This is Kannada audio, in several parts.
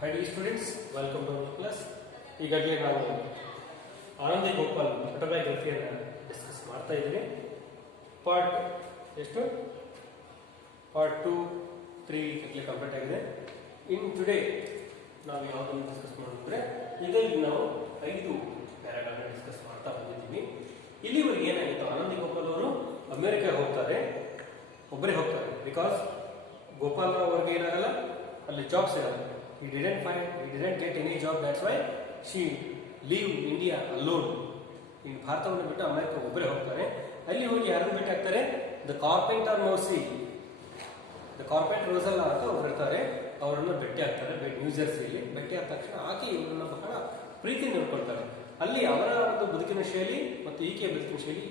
Hi dear students, welcome to our class. ಈಗಾಗಲೇ ನಾವು ಆನಂದಿ ಗೋಪಾಲ್ ಆಟೋಬಯೋಗ್ರಫಿಯನ್ನು ಡಿಸ್ಕಸ್ ಮಾಡ್ತಾ ಇದ್ದೀವಿ. ಪಾರ್ಟ್ ಎಷ್ಟು? ಪಾರ್ಟ್ 2, 3 ಕಂಪ್ಲೀಟ್ ಆಗಿದೆ. ಇನ್ ಟುಡೇ ನಾವು ಯಾವುದನ್ನು ಡಿಸ್ಕಸ್ ಮಾಡಿದ್ರೆ ಇದರಲ್ಲಿ ನಾವು 5 ಪ್ಯಾರಾಗ್ರಾಫ್ನ ಡಿಸ್ಕಸ್ ಮಾಡ್ತಾ ಬಂದಿದ್ದೀವಿ. ಇಲ್ಲಿವರೆಗೆ ಏನಾಗಿತ್ತು, ಆನಂದಿ ಗೋಪಾಲ್ ಅವರು ಅಮೆರಿಕ ಹೋಗ್ತಾರೆ, ಒಬ್ಬರೇ ಹೋಗ್ತಾರೆ. ಬಿಕಾಸ್ ಗೋಪಾಲ್ ಅವ್ರಿಗೆ ಏನಾಗಲ್ಲ, ಅಲ್ಲಿ ಜಾಬ್ ಸಿಗಲ್ಲ. He didn't get any job. That's why she leave India alone. In ಭಾರತವನ್ನು ಬಿಟ್ಟು ಅಮೆರಿಕ ಒಬ್ಬರೇ ಹೋಗ್ತಾರೆ. ಅಲ್ಲಿ ಹೋಗಿ ಯಾರನ್ನು ಭೇಟಿ ಆಗ್ತಾರೆ? ದ ಕಾರ್ಪೆಂಟರ್ ಮೌಸಿ, ದ ಕಾರ್ಪೆಂಟರ್ ರೋಸಲ್ಲ ಅಂತ ಅವ್ರು ಇರ್ತಾರೆ. ಅವರನ್ನು ಭೇಟಿ ಆಗ್ತಾರೆ ನ್ಯೂ ಜೆರ್ಸಿಯಲ್ಲಿ. ಭೇಟಿ ಆದ ತಕ್ಷಣ ಆಕೆ ಇವರನ್ನ ಬಹಳ ಪ್ರೀತಿ ನೋಡ್ಕೊಳ್ತಾರೆ. ಅಲ್ಲಿ ಅವರ ಒಂದು ಬದುಕಿನ ಶೈಲಿ ಮತ್ತು ಈಕೆಯ ಬದುಕಿನ ಶೈಲಿ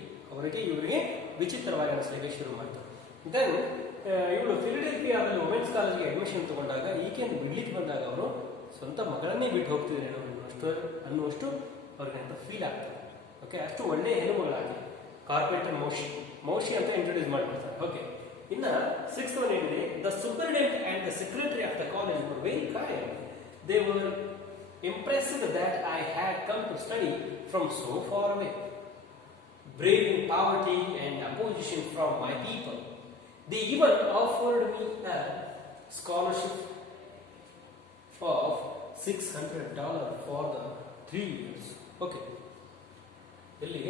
ಇವರಿಗೆ ವಿಚಿತ್ರವಾಗಿ ಅನಿಸಲಿಕ್ಕೆ ಶುರು ಮಾಡ್ತಾರೆ. ದೆನ್ ಇವಳು ಫಿಲಡೆಲ್ಫಿಯಾದಲ್ಲಿ ವುಮೆನ್ಸ್ ಕಾಲೇಜ್ಗೆ ಅಡ್ಮಿಷನ್ ತಗೊಂಡಾಗ ಈಕೆಯನ್ನು ಬಿಡ್ಲಿಕ್ಕೆ ಬಂದಾಗ ಅವರು ಸ್ವಂತ ಮಗಳನ್ನೇ ಬಿಟ್ಟು ಹೋಗ್ತಿದ್ದಾರೆ ಅನ್ನುವಷ್ಟು ಅವ್ರಿಗೆ ಅಂತ ಫೀಲ್ ಆಗ್ತದೆ. ಓಕೆ, ಅಷ್ಟು ಒಳ್ಳೆಯ ಹೆಣ್ಣುಮಗಳಾಗಿ ಕಾರ್ಪೆಂಟರ್ ಮೌಶಿ ಅಂತ ಇಂಟ್ರೊಡ್ಯೂಸ್ ಮಾಡಿಬಿಡ್ತಾರೆ. ಓಕೆ, ಇನ್ನು 6th one ಏನಿದೆ, the superintendent and the secretary of the college were very kind. They were impressed that I had come to study from so far away, braving poverty and opposition from my people. They even offered me a scholarship of $600 for the 3 years. Okay. ಇಲ್ಲಿ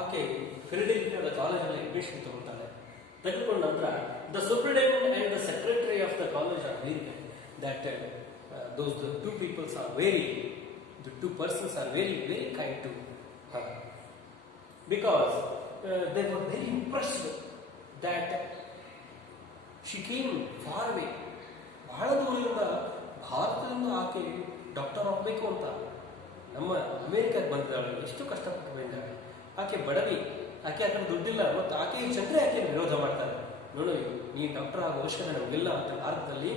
ಆಕೆ ಫಿಲಡೆಲ್ಫಿಯಾದ ಕಾಲೇಜಲ್ಲಿ ಅಡ್ಮಿಷನ್ ತಗೊಳ್ತಾಳೆ. ತೆಗೆದುಕೊಂಡ ನಂತರ the superintendent and the secretary of the college are very that those the two peoples are the two persons are very kind to her, because they were very impressed that she came far away. ಬಹಳ ದೂರದಿಂದ ಭಾರತದಿಂದ ಆಕೆ ಡಾಕ್ಟರ್ ಆಗಬೇಕು ಅಂತ ನಮ್ಮ ಅಮೆರಿಕಕ್ಕೆ ಬಂದಿದ್ದಾಳೆ. ಎಷ್ಟು ಕಷ್ಟಪಟ್ಟು ಬಂದಿದ್ದಾಳೆ. ಆಕೆ ಬಡವಿ, ಆಕೆ ಆ ಕಡೆ ದುಡ್ಡಿಲ್ಲ, ಮತ್ತು ಆಕೆ ಜನರೇ ಆಕೆ ವಿರೋಧ ಮಾಡ್ತಾರೆ. ನೋಡಿ, ನೀನು ಡಾಕ್ಟರ್ ಆಗೋ ಅವಶ್ಯಕತೆ ನಮಗಿಲ್ಲ ಅಂತ ಭಾರತದಲ್ಲಿ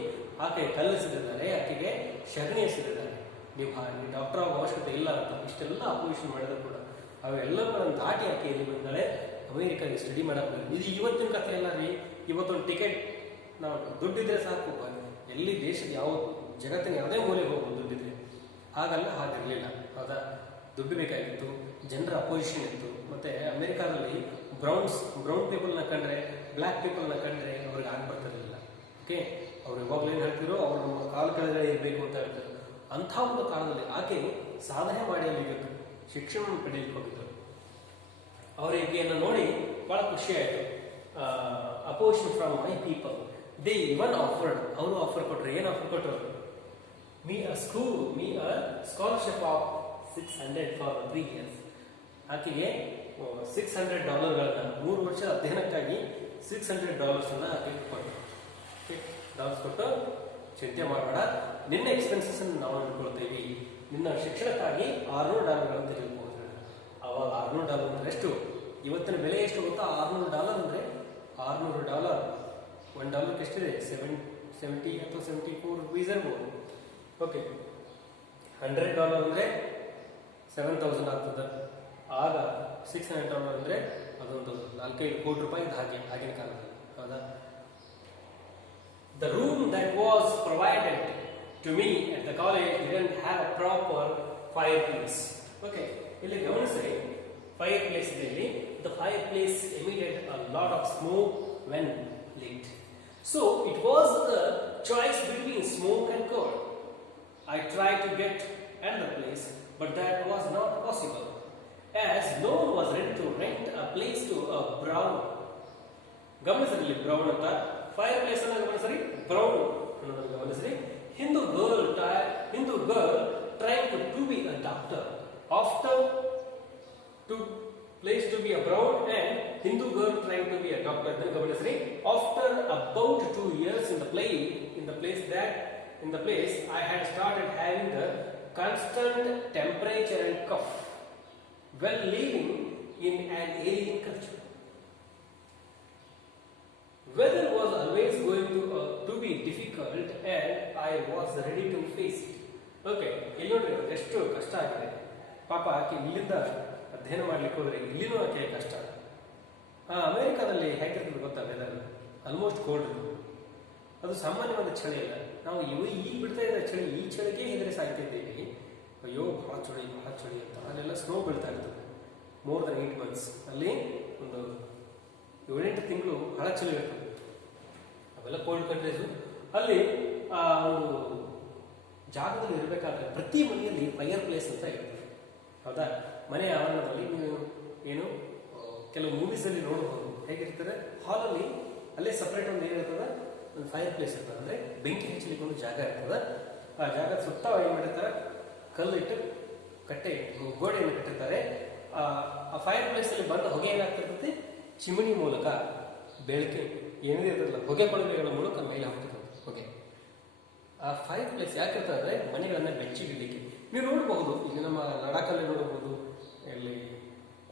ಆಕೆ ಕಲ್ಲಿಸಿದ್ದಾರೆ, ಆಕೆಗೆ ಶಗಣಿ ಎಸೆದಿದ್ದಾರೆ. ನೀವು ಡಾಕ್ಟರ್ ಆಗೋ ಅವಶ್ಯಕತೆ ಇಲ್ಲ ಅಂತ ಇಷ್ಟೆಲ್ಲ ಅಪೋಸಿಷನ್ ಮಾಡಿದ್ರು ಕೂಡ ಅವೆಲ್ಲಗಳನ್ನು ದಾಟಿ ಆಕೆ ಇಲ್ಲಿ ಬಂದಾಳೆ, ಅಮೆರಿಕಾಗೆ ಸ್ಟಡಿ ಮಾಡಕ್ಕೆ. ಇದು ಇವತ್ತಿನ ಕಥೆ ಎಲ್ಲ ರೀ. ಇವತ್ತೊಂದು ಟಿಕೆಟ್ ನಾವು ದುಡ್ಡಿದ್ರೆ ಸಾಕು, ಎಲ್ಲಿ ದೇಶದ ಯಾವ ಜಗತ್ತಿನ ಯಾವುದೇ ಮೂಲೆಗೆ ಹೋಗ್ಬೋದು ದುಡ್ಡಿದ್ರೆ. ಹಾಗಲ್ಲ, ಹಾಗಿರಲಿಲ್ಲ. ಹೌದಾ, ದುಡ್ಡು ಬೇಕಾಗಿತ್ತು, ಜನರ ಅಪೋಸಿಷನ್ ಇತ್ತು. ಮತ್ತು ಅಮೆರಿಕಾದಲ್ಲಿ ಬ್ರೌನ್ ಪೀಪಲ್ನ ಕಂಡ್ರೆ, ಬ್ಲ್ಯಾಕ್ ಪೀಪಲ್ನ ಕಂಡ್ರೆ ಅವ್ರಿಗೆ ಆಗ್ಬರ್ತಿರಲಿಲ್ಲ. ಓಕೆ, ಅವ್ರು ಯಾವಾಗಲೂ ಏನು ಹೇಳ್ತಿರೋ ಅವ್ರು ನಮ್ಮ ಕಾಲು ಕೆಳಗಡೆ ಇರಬೇಕು ಅಂತ ಹೇಳ್ತಾರೆ. ಅಂಥ ಒಂದು ಕಾಲದಲ್ಲಿ ಆಕೆ ಸಾಧನೆ ಮಾಡಿ ಅಲ್ಲಿದ್ದು ಶಿಕ್ಷಣವನ್ನು ಪಡೆಯಲಿಕ್ಕೆ ಹೋಗಿದ್ದರು. ಅವರಿಗೆಯನ್ನು ನೋಡಿ ಭಾಳ ಖುಷಿ ಆಯಿತು. Opposition from my people, they even offered, ಅವರು ಆಫರ್ ಕೊಟ್ಟರು. ಏನು ಆಫರ್ ಕೊಟ್ಟರು? Me a scholarship of $600 for 3 years. ಆಕೆಗೆ $600 3 ವರ್ಷ ಅಧ್ಯಯನಕ್ಕಾಗಿ $600 ಆಕೆಗೆ ಕೊಟ್ಟರು. ಡಾಲರ್ಸ್ ಕೊಟ್ಟು, ಚಿಂತೆ ಮಾಡಬೇಡ, ನಿನ್ನ ಎಕ್ಸ್ಪೆನ್ಸಸ್ ನಾವು ನೋಡ್ಕೊಳ್ತೀವಿ, ನಿನ್ನ ಶಿಕ್ಷಣಕ್ಕಾಗಿ $600 ತೆಗೆದುಕೊಂಡು. ಅವಾಗ $600 ಅಂದರೆ ಎಷ್ಟು? ಇವತ್ತಿನ ಬೆಲೆ ಎಷ್ಟು ಗೊತ್ತಾ? $600 ಅಂದರೆ $600 $1 ಎಷ್ಟಿದೆ? 70 ಅಥವಾ 74 ರೂಪೀಸ್ ಇರ್ಬೋದು. ಓಕೆ, $100 ಅಂದರೆ 7,000 ಆಗ್ತದೆ. ಆಗ $600 ಅಂದರೆ ಅದೊಂದು 4-5 ಕೋಟಿ ರೂಪಾಯಿ ಆಗಿನ ಕಾಲದಲ್ಲಿ. ಹೌದಾ? The room that was provided to me at the college didn't have a proper fireplace. Okay, ಇಲ್ಲಿ ಗಮನಿಸಿ, fireplace ಇಲ್ಲಿ the fireplace emitted a lot of smoke when lit. So it was a choice between smoke and coal. I tried to get another place, but that was not possible, as no one was ready to rent a place to a brown. ಗಮನಿಸಿ, ಬ್ರೌನ್ ಅಂತ ಫೈರ್ ಪ್ಲೇಸ್ ಅನ್ನು ಗಮನಿಸ್ರಿ, ಬ್ರೌನ್ ಅನ್ನೋದನ್ನು ಗಮನಿಸ್ರಿ. Hindu girl trying to be a doctor, after to place to be a brown and Hindu girl trying to be a doctor. ಅದನ್ನು ಗಮನಿಸ್ರಿ. After about 2 years in the place I had started having the constant temperature and cough while living in an alien culture. Weather was always going to be difficult and I was ready to face it. Okay, ಇಲ್ಲಿ ನೋಡ್ರಿ ಎಷ್ಟು ಕಷ್ಟ ಆಗಿದೆ. ಪಾಪ ಆಕೆ ಇಲ್ಲಿಂದ ಅಧ್ಯಯನ ಮಾಡ್ಲಿಕ್ಕೆ ಹೋದ್ರೆ ಇಲ್ಲಿನೂ ಆಕೆ ಕಷ್ಟ. ಅಮೆರಿಕಾದಲ್ಲಿ ಹೇಗಿರ್ತದೆ ಗೊತ್ತಾ ವೆದರ್? Almost cold. ಅದು ಸಾಮಾನ್ಯವಾದ ಚಳಿ ಅಲ್ಲ. ನಾವು ಈಗ ಬಿಡ್ತಾ ಇದ್ದ ಚಳಿ, ಈ ಚಳಿಗೆ ಹೆದರಿ ಸಾಯ್ತಿದ್ದೀವಿ. ಅಯ್ಯೋ ಬಹಳ ಚಳಿ ಅಂತ. ಅಲ್ಲೆಲ್ಲ ಸ್ನೋ ಬೀಳ್ತಾ ಇರ್ತದೆ ಮೋರ್ ದನ್ 8 months. ಅಲ್ಲಿ ಒಂದು 7-8 ತಿಂಗಳು ಬಹಳ ಚಳಿ ಇರ್ತದೆ. ಅವೆಲ್ಲ ಕೋಲ್ಡ್ ಕಂಟ್ರೀಸು. ಅಲ್ಲಿ ಆ ಒಂದು ಜಾಗದಲ್ಲಿ ಇರಬೇಕಾದ್ರೆ ಪ್ರತಿ ಮನೆಯಲ್ಲಿ ಫೈರ್ ಪ್ಲೇಸ್ ಅಂತ ಇರ್ತದೆ, ಹೌದಾ? ಮನೆಯ ಆವರಣದಲ್ಲಿ ನೀವು ಏನು ಕೆಲವು ಮೂವೀಸಲ್ಲಿ ನೋಡಬಹುದು. ಹೇಗಿರ್ತದೆ, ಹಾಲಲ್ಲಿ ಅಲ್ಲೇ ಸಪ್ರೇಟ್ ಒಂದು ಏನಿರ್ತದೆ, ಒಂದು ಫೈರ್ ಪ್ಲೇಸ್ ಇರ್ತದೆ. ಅಂದರೆ ಬೆಂಕಿ ಹಚ್ಚಲಿಕ್ಕೆ ಒಂದು ಜಾಗ ಇರ್ತದೆ. ಆ ಜಾಗದ ಸುತ್ತ ಏನು ಮಾಡಿರ್ತಾರೆ, ಕಲ್ಲಿಟ್ಟು ಕಟ್ಟೆ ಗೋಡೆಯನ್ನು ಕಟ್ಟಿರ್ತಾರೆ. ಆ ಫೈರ್ ಪ್ಲೇಸ್ ಅಲ್ಲಿ ಬಂದ ಹೊಗೆ ಏನಾಗ್ತಿರ್ತದೆ, ಚಿಮಣಿ ಮೂಲಕ ಬೆಳಕೆ ಏನಿದೆ ಇರ್ತದಲ್ಲ, ಹೊಗೆ ಕೊಳವೆಗಳ ಮೂಲಕ ಮೇಲೆ ಹೋಗ್ತಿರ್ತದೆ ಹೊಗೆ. ಆ ಫೈರ್ ಪ್ಲೇಸ್ ಯಾಕಿರ್ತದೆ ಅಂದರೆ ಮನೆಗಳನ್ನ ಬೆಚ್ಚಗಿಡಲಿಕ್ಕೆ. ನೀವು ನೋಡಬಹುದು, ಈಗ ನಮ್ಮ ಲಡಾಖಲ್ಲಿ ನೋಡಬಹುದು, ಇಲ್ಲಿ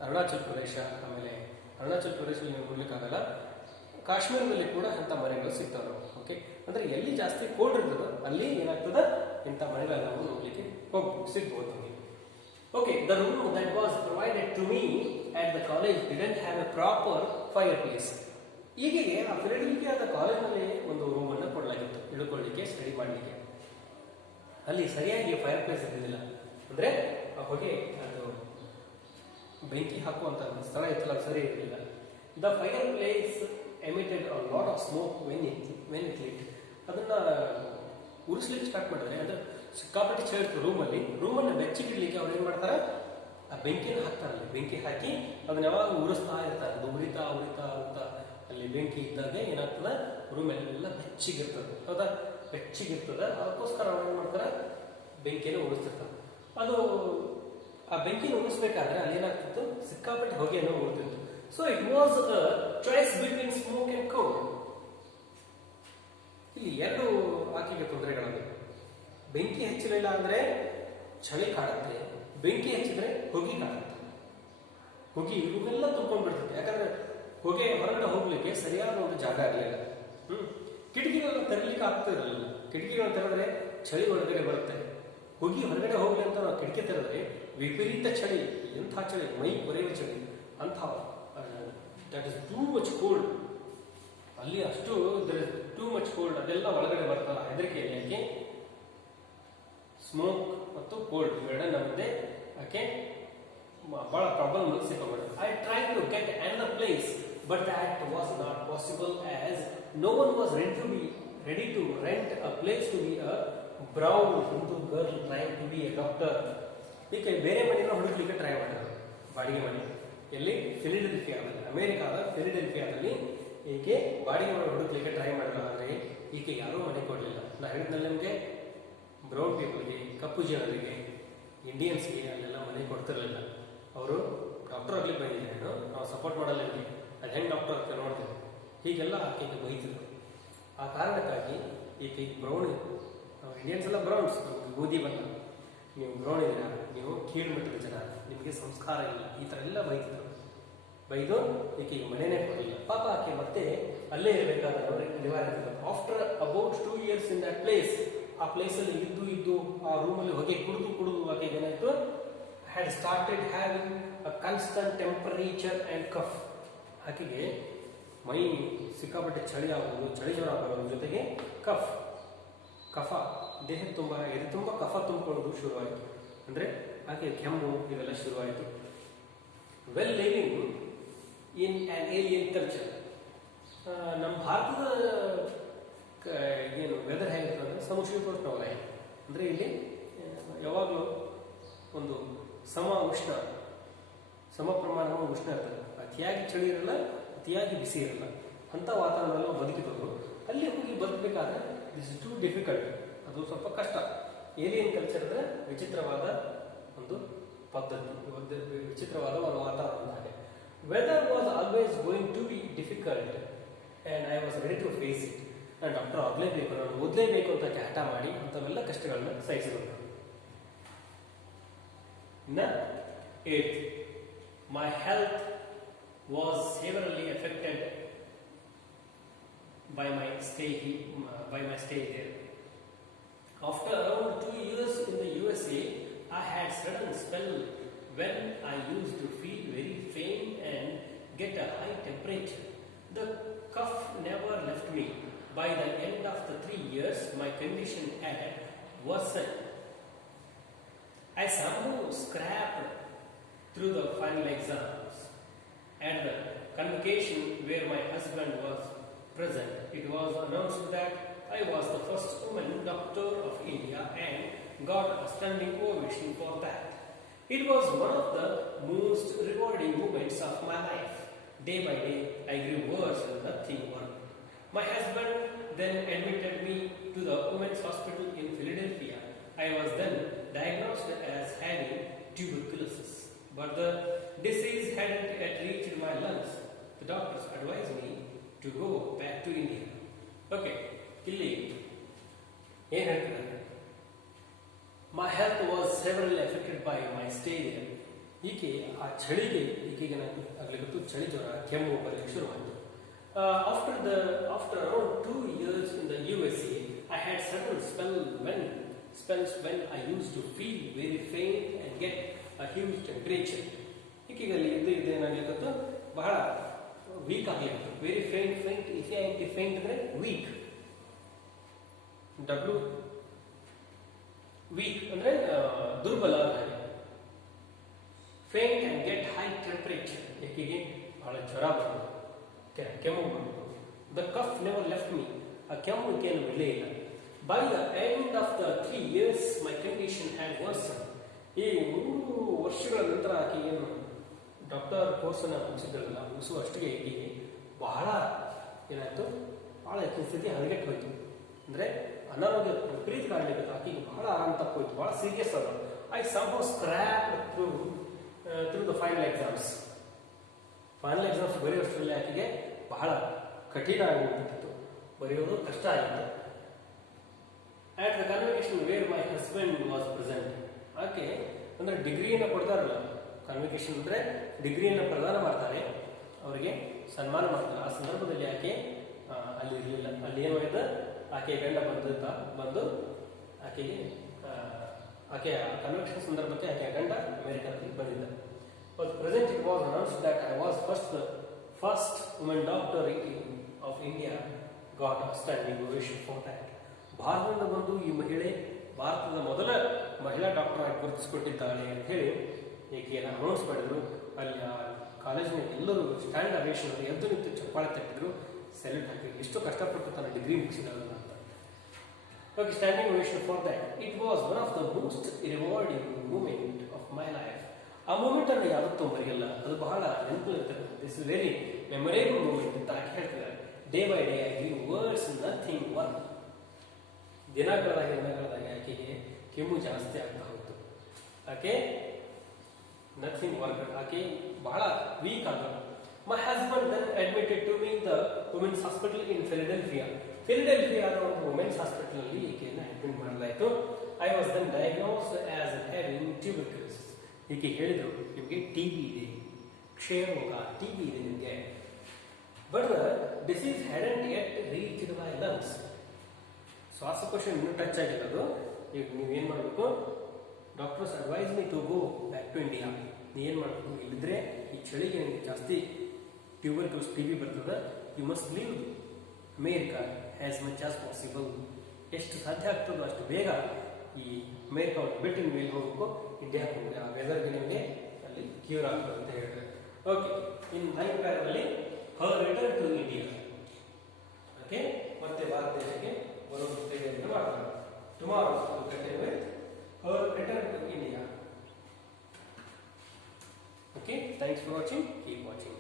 ಅರುಣಾಚಲ್ ಪ್ರದೇಶ, ಆಮೇಲೆ ಅರುಣಾಚಲ್ ಪ್ರದೇಶದಲ್ಲಿ ನೀವು ನೋಡ್ಲಿಕ್ಕಾಗಲ್ಲ, ಕಾಶ್ಮೀರದಲ್ಲಿ ಕೂಡ ಇಂಥ ಮನೆಗಳು ಸಿಗ್ತಾವೆ. ಓಕೆ, ಅಂದ್ರೆ ಎಲ್ಲಿ ಜಾಸ್ತಿ ಕೋಲ್ಡ್ ಇರ್ತದೋ ಅಲ್ಲಿ ಏನಾಗ್ತದೆ, ಇಂಥ ಮನೆಗಳನ್ನ ನಾವು ನೋಡ್ಲಿಕ್ಕೆ ಸಿಗ್ಬೋದು ನಮಗೆ. Okay, the room that was provided to me at the college didn't have a proper fireplace. ಈಗೀಗೆ ಆ ಫಿಲಡೆಲ್ಫಿಯಾ ಆದ ಕಾಲೇಜ್ನಲ್ಲಿ ಒಂದು ರೂಮ್ ಅನ್ನು ಕೊಡಲಾಗಿತ್ತು ಇಳ್ಕೊಳ್ಳಿಕ್ಕೆ, ಸ್ಟಡಿ ಮಾಡಲಿಕ್ಕೆ. ಅಲ್ಲಿ ಸರಿಯಾಗಿ ಫೈರ್ ಪ್ಲೇಸ್ ಇರಲಿಲ್ಲ. ಅಂದ್ರೆ ಆ ಹೊಗೆ, ಅದು ಬೆಂಕಿ ಹಾಕುವಂತ ಸ್ಥಳ ಇತ್ತಲ್ಲ, ಅದು ಸರಿ ಇರಲಿಲ್ಲ. The fireplace emitted a lot of smoke when it lit. ಅದನ್ನ ಉರಿಸ್ಲಿಕ್ಕೆ ಸ್ಟಾರ್ಟ್ ಮಾಡಿದ್ರೆ, ಅಂದ್ರೆ ಸಿಕ್ಕಾಪಟ್ಟೆ ಚಳಿ ರೂಮನ್ನು ಬೆಚ್ಚಗಿಡ್ಲಿಕ್ಕೆ ಅವ್ರು ಏನ್ ಮಾಡ್ತಾರೆ, ಆ ಬೆಂಕಿಯನ್ನು ಹಾಕ್ತಾರಲ್ಲಿ. ಬೆಂಕಿ ಹಾಕಿ ಅದನ್ನ ಯಾವಾಗ ಉರಿಸ್ತಾ ಇರ್ತಾರೆ. ಅದು ಉರಿತಾ ಅಲ್ಲಿ ಬೆಂಕಿ ಇದ್ದಾಗ ಏನಾಗ್ತದೆ, ರೂಮ್ ಎಲ್ಲ ಬೆಚ್ಚಿಗಿರ್ತದೆ, ಹೌದಾ? ಬೆಚ್ಚಿಗಿರ್ತದೆ. ಅದಕ್ಕೋಸ್ಕರ ಅವ್ರು ಏನ್ ಮಾಡ್ತಾರೆ, ಬೆಂಕಿಯನ್ನು ಉರಿಸ್ತಿರ್ತಾರೆ. ಅದು ಆ ಬೆಂಕಿಯನ್ನು ಉರಿಸ್ಬೇಕಾದ್ರೆ ಅಲ್ಲಿ ಏನಾಗ್ತಿತ್ತು, ಸಿಕ್ಕಾಪಟ್ಟೆ ಹೊಗೆಯನ್ನು ಉರಿತಿತ್ತು. So it was a choice between smoke and cold. ಇಲ್ಲಿ ಎರಡು ಆಕೆಗೆ ತೊಂದರೆಗಳನ್ನು. ಬೆಂಕಿ ಹಚ್ಚಲಿಲ್ಲ ಅಂದ್ರೆ ಚಳಿ ಕಾಡುತ್ತೆ, ಬೆಂಕಿ ಹಚ್ಚಿದ್ರೆ ಹೊಗೆ ಕಾಡುತ್ತೆ. ಹೊಗೆ ಇವೆಲ್ಲ ತುಂಬ್ಕೊಂಡ್ಬಿಡ್ತದೆ. ಯಾಕಂದ್ರೆ ಹೊಗೆ ಹೊರಗಡೆ ಹೋಗ್ಲಿಕ್ಕೆ ಸರಿಯಾದ ಒಂದು ಜಾಗ ಇರಲಿಲ್ಲ. ಕಿಟಕಿಗಳನ್ನ ತೆರಲಿಕ್ಕೆ ಆಗ್ತಾ ಇರಲಿಲ್ಲ. ಕಿಟಕಿಗಳನ್ನು ತೆರೆದ್ರೆ ಚಳಿ ಹೊರಗಡೆ ಬರುತ್ತೆ. ಹೊಗೆ ಹೊರಗಡೆ ಹೋಗ್ಲಿ ಅಂತ ನಾವು ಕಿಟಕಿ ತೆರೆದ್ರೆ ವಿಪರೀತ ಚಳಿ, ಎಂಥ ಚಳಿ, ಮೈ ಕೊರೆಯುವ ಚಳಿ ಅಂತ. That is too much cold. ಅಲ್ಲಿ ಅಷ್ಟು ಟೂ ಮಚ್ ಕೋಲ್ಡ್, ಅದೆಲ್ಲ ಒಳಗಡೆ ಬರ್ತಲ್ಲ ಹೆದರಿಕೆಯಲ್ಲಿ. ಯಾಕೆ ಸ್ಮೋಕ್ ಮತ್ತು ಕೋಲ್ಡ್ ಇವೆರಡ ನಮ್ಮದೇ ಯಾಕೆ ಬಹಳ ಪ್ರಾಬ್ಲಮ್ ಸಿಕ್ಕೊಂಡ್ಬಿಟ್ಟು. I try to get another place but that was not possible as no one was ready to rent a place to be a brown Hindu girl trying to be a doctor. ಈಗ ಬೇರೆ ಮನೆಯನ್ನು ಹುಡುಕ್ಲಿಕ್ಕೆ ಟ್ರೈ ಮಾಡಿದ್ರು, ಬಾಡಿಗೆ ಮನೆ. ಎಲ್ಲಿ? ಫಿಲಿಡೆಲ್ಫಿಯಾದಲ್ಲಿ, ಅಮೆರಿಕಾದ ಫಿಲಿಡೆಲ್ಫಿಯಾದಲ್ಲಿ ಈಕೆ ಬಾಡಿಗೆ ಮನೆ ಹುಡುಕ್ಲಿಕ್ಕೆ ಟ್ರೈ ಮಾಡಿದ್ರು. ಆದರೆ ಈಕೆ ಯಾರೂ ಮನೆ ಕೊಡಲಿಲ್ಲ. ನಾ ಹೇಳಿದ್ನಲ್ಲಿ ನಿಮಗೆ, ಬ್ರೌನ್ ಪೀಪಲ್ಗೆ, ಕಪ್ಪು ಜನರಿಗೆ, ಇಂಡಿಯನ್ಸ್ಗೆ ಅಲ್ಲೆಲ್ಲ ಮನೆ ಕೊಡ್ತಿರ್ಲಿಲ್ಲ. ಅವರು ಡಾಕ್ಟರ್ ಆಗ್ಲಿಕ್ಕೆ ಬಂದಿದ್ದೇನೆ, ನಾವು ಸಪೋರ್ಟ್ ಮಾಡಲ್ಲ, ಅದು ಹೆಂಗೆ ಡಾಕ್ಟರ್ ಅಂತ ನೋಡ್ತೇವೆ, ಹೀಗೆಲ್ಲ ಆಕೆಗೆ ಬೈತಿದ್ರು. ಆ ಕಾರಣಕ್ಕಾಗಿ ಈಕೆ ಬ್ರೌನ್, ಇಂಡಿಯನ್ಸ್ ಎಲ್ಲ ಬ್ರೌನ್ಸ್, ಗೋಧಿ ಬಣ್ಣ, ನೀವು ಬ್ರೌನ್ ಇದ್ದೀರಾ, ನೀವು ಕೀಳ್ಮಟ್ಟದ ಜನ, ನಿಮಗೆ ಸಂಸ್ಕಾರ ಇಲ್ಲ, ಈ ಥರ ಎಲ್ಲ ಬೈತಿದ್ರು. ಬೈದು ಈಕೆಗೆ ಮನೆಯೇ ಕೊಡಲಿಲ್ಲ. ಪಾಪ ಆಕೆ ಮತ್ತೆ ಅಲ್ಲೇ ಇರಬೇಕಾದ್ರೆ ನಿವಾರಣೆ. After about 2 years in that place, ಆ ಪ್ಲೇಸಲ್ಲಿ ಇದ್ದು ಆ ರೂಮಲ್ಲಿ ಹೊಗೆ ಕುಡಿದು ಆಕೆಗೆ ಏನಾಯ್ತು, had started having a constant temperature and cough. ಆಕೆಗೆ ಮೈ ಸಿಕ್ಕಾಪಟ್ಟೆ ಚಳಿ ಆಗೋದು, ಚಳಿ ಜ್ವರ ಆಗೋದ್ರ ಜೊತೆಗೆ ಕಫ ದೇಹ ತುಂಬ, ಎದೆ ತುಂಬ ಕಫ ತುಂಬಿಕೊಳ್ಳೋದು ಶುರುವಾಯಿತು. ಅಂದರೆ ಆಕೆ ಕೆಮ್ಮು ಇವೆಲ್ಲ ಶುರುವಾಯಿತು. Well living in on alien culture. ನಮ್ಮ ಭಾರತದ ಏನು ವೆದರ್ ಹೇಗಿರ್ತದೆ ಅಂದರೆ ಸಮಶೀತೋಷ್ಣ ವಲಯ. ಅಂದರೆ ಇಲ್ಲಿ ಯಾವಾಗಲೂ ಒಂದು ಸಮ ಪ್ರಮಾಣದ ಉಷ್ಣ ಇರ್ತದೆ. ಅತಿಯಾಗಿ ಚಳಿ ಇರಲ್ಲ, ಅತಿಯಾಗಿ ಬಿಸಿ ಇರಲ್ಲ. ಅಂಥ ವಾತಾವರಣದಲ್ಲಿ ಬದುಕಿದ್ರು. ಅಲ್ಲಿ ಹೋಗಿ ಬದುಕಬೇಕಾದ್ರೆ ದಿಸ್ ಇಸ್ ಟು ಡಿಫಿಕಲ್ಟ್, ಅದು ಸ್ವಲ್ಪ ಕಷ್ಟ. ಏಲಿಯನ್ ಕಲ್ಚರ್ ಅಂದರೆ ವಿಚಿತ್ರವಾದ ಒಂದು ಪದ್ಧತಿ, ವಿಚಿತ್ರವಾದ ಒಂದು ವಾತಾವರಣ. ಹಾಗೆ weather was always going to be difficult and I was ready to face it. ನಾನು ಡಾಕ್ಟರ್ ಆಗಲೇಬೇಕು, ನಾನು ಓದಲೇಬೇಕು ಅಂತ ಹಠ ಮಾಡಿ ಅಂಥವೆಲ್ಲ ಕಷ್ಟಗಳನ್ನ ಸಹಿಸಿದ್ರು. ಇನ್ನು 8th, my health was severely affected by my stay there. After around 2 years in the USA, I had sudden spell when I used to feel very faint and get a high temperature. The cough never left me. By the end of the 3 years, my condition had worsened. I somehow scraped through the final exams. At the convocation where my husband was present, it was announced that I was the first woman doctor of India and got a standing ovation for that. It was one of the most rewarding moments of my life. Day by day, I grew worse and nothing worked. My husband then admitted me to the Women's Hospital in Philadelphia. I was then diagnosed as having tuberculosis, but the disease hadn't yet reached my lungs. The doctors advised me to go back to India. Okay, ಇಲ್ಲಿ ಏನು ಹೇಳ್ತಿದ್ದಾರೆ? My health was severely affected by my stay there. ಈಕೆ ಆ ಚಳಿಗೆ ಈಕೆಗೆ ಆಗ್ಲಿಕ್ಕೆ ಚಳಿ ಜ್ವರ ಕೆಮ್ಮು ಬರಲಿಕ್ಕೆ ಶುರುವಾಯಿತು. After around 2 years in the USA, I had certain spells when I used to feel very faint and get a huge temperature. ಈಕೆಗೆ ಅಲ್ಲಿ ಇದೇನಾಗ್ಲಿಕ್ಕೆ ಬಹಳ ವೀಕ್ ಆಗ್ಲಿಕ್ಕೆ, ವೆರಿ ಫೇಂಟ್ ಅಂದ್ರೆ ವೀಕ್, ವೀಕ್ ಅಂದ್ರೆ ದುರ್ಬಲ, faint and get high temperature, ಏಕೆಗೆ ಬಹಳ ಜ್ವರ ಬರೋದು, ಕೆಮ್ಮು ಬರೋದು. The cough never left me, ಆ ಕೆಮ್ಮು ಈಕೆಯನ್ನು ಬಿಡಲೇ ಇಲ್ಲ. By the end of the 3 years my condition had worsen. ಈ 3 ವರ್ಷಗಳ ನಂತರ ಆಕೆ ಏನು ಡಾಕ್ಟರ್ ಕೋರ್ಸನ್ನು ಮುಗಿಸಿದ್ರಲ್ಲ, ಮುಗಿಸುವಷ್ಟಿಗೆ ಈಕೆಗೆ ಬಹಳ ಏನಾಯ್ತು, ಬಹಳ ಸ್ಥಿತಿ ಹದಗೆಟ್ಟು ಹೋಯ್ತು. ಅಂದರೆ ಅನಾರೋಗ್ಯ ವಿಪರೀತ ಕಾರಣಕ್ಕೆ ಆಕೆಗೆ ಬಹಳ ಆರಾಮ ತಪ್ಪೋಯ್ತು, ಬಹಳ ಸೀರಿಯಸ್ ಅದ. I somehow scrapped through the final exams. Final exams ಬರೆಯುವಷ್ಟರಲ್ಲಿ ಆಕೆಗೆ ಬಹಳ ಕಠಿಣ ಆಗಿಬಿಟ್ಟಿತ್ತು, ಬರೆಯೋದು ಕಷ್ಟ ಆಗಿತ್ತು. At the convocation where my husband was present. ಆಕೆ ಅಂದರೆ ಡಿಗ್ರಿಯನ್ನು ಕೊಡ್ತಾರಲ್ಲ, ಕನ್ವೊಕೇಶನ್ ಅಂದರೆ ಡಿಗ್ರಿಯನ್ನು ಪ್ರದಾನ ಮಾಡ್ತಾರೆ, ಅವರಿಗೆ ಸನ್ಮಾನ ಮಾಡ್ತಾರೆ. ಆ ಸಂದರ್ಭದಲ್ಲಿ ಆಕೆ ಅಲ್ಲಿ ಇರಲಿಲ್ಲ. ಅಲ್ಲಿ ಏನು ಮಾಡಿದ, ಆಕೆ ಗಂಡ ಬಂದು ಆಕೆಗೆ ಆಕೆಯ ಕನ್ವೊಕೇಶನ್ ಸಂದರ್ಭಕ್ಕೆ ಆಕೆಯ ಗಂಡ ಅಮೆರಿಕದಲ್ಲಿ ಬಂದಿದ್ದ. But present it was announced that I was first woman doctor of India got a standing ovation for that. ಭಾರತದಿಂದ ಬಂದು ಈ ಮಹಿಳೆ ಭಾರತದ ಮೊದಲ ಮಹಿಳಾ ಡಾಕ್ಟರ್ ಆಗಿ ಗುರುತಿಸಿಕೊಟ್ಟಿದ್ದಾಳೆ ಅಂತ ಹೇಳಿ ಈಕೆಯನ್ನು ಅನೌನ್ಸ್ ಮಾಡಿದ್ರು. ಅಲ್ಲಿ ಆ ಕಾಲೇಜಿನ ಎಲ್ಲರೂ ಸ್ಟ್ಯಾಂಡ್ ಅವೇಷನ್ ಎದ್ದು ನಿಂತು ಚಪ್ಪಾಳೆ ತಟ್ಟಿದ್ರು, ಸೆಲ್ಯೂಟ್ ಹಾಕಿದ್ರು. ಇಷ್ಟು ಕಷ್ಟಪಟ್ಟು ತನ್ನ ಡಿಗ್ರಿ ಮುಗಿಸಿದಲ್ಲ ಅಂತ. Okay, standing ovation for that. It was one of the most rewarding moment of my life. ಆ ಮೂಮೆಂಟ್ ಅನ್ನು ಯಾವತ್ತೂ ಮರೆಯಲ್ಲ, ಅದು ಬಹಳ ನೆನಪಿರ್ತದೆ. This is very memorable moment ಅಂತ ಆಕೆ ಹೇಳ್ತಿದ್ದಾರೆ. Day by day I give words nothing work. ದಿನಗಳಾಗಿ ಆಕೆಗೆ ಕೆಮ್ಮು ಜಾಸ್ತಿ ಆಗ್ತಾ ಹೋಯ್ತು. ಆಕೆ ನಥಿಂಗ್ ವರ್ಕ್, ಆಕೆ ಬಹಳ ವೀಕ್ ಆಗ. My husband then admitted to me the women's hospital in ಫಿಲಡೆಲ್ಫಿಯಾದ ಒಂದು ವುಮೆನ್ಸ್ ಹಾಸ್ಪಿಟಲ್ ಅಲ್ಲಿ ಈಕೆಯನ್ನು ಅಡ್ಮಿಟ್ ಮಾಡಲಾಯಿತು. I was then diagnosed as having tuberculosis. ಈಕೆ ಹೇಳಿದರು, ನಿಮಗೆ ಟಿಬಿ ಇದೆ, ಕ್ಷಯರೋಗ, ಟಿಬಿ ಇದೆ ನಿಮಗೆ. But the disease hadn't yet reached my lungs. ಶ್ವಾಸಕೋಶ ಇನ್ನೂ ಟಚ್ ಆಗಿರೋದು. ಈಗ ನೀವೇನು ಮಾಡಬೇಕು, doctors advise me to go back to India. ನೀವೇನು ಮಾಡಬೇಕು, ಇಲ್ಲಿದ್ರೆ ಈ ಚಳಿಗೆ ನಿಮಗೆ ಜಾಸ್ತಿ ಟ್ಯೂಬರ್ಕ್ಯುಲೋಸ್ ಟಿಬಿ ಬರ್ತದೆ. You must leave America as much as possible. ಎಷ್ಟು ಸಾಧ್ಯ ಆಗ್ತದೋ ಅಷ್ಟು ಬೇಗ ಈ ಅಮೇರಿಕಾವನ್ನು ಬಿಟ್ಟು ಮೇಲೆ ಹೋಗಬೇಕು, ಇಂಡಿಯಾಕ್ಕೆ ಹೋಗಿ. ಆ ವೆದರ್ಗೆ ನಿಮಗೆ ಅಲ್ಲಿ ಕ್ಯೂರ್ ಆಗ್ತದೆ ಅಂತ ಹೇಳ್ತಾರೆ. ಓಕೆ, ಇನ್ 9th ಪ್ಯಾರಲ್ಲಿ her return to India. Okay, ಮತ್ತೆ ಭಾರತ ದೇಶಕ್ಕೆ ಬರೋದು ಮಾಡ್ತಾರೆ. Tomorrow continue with her return to India. Okay, thanks for watching. Keep watching.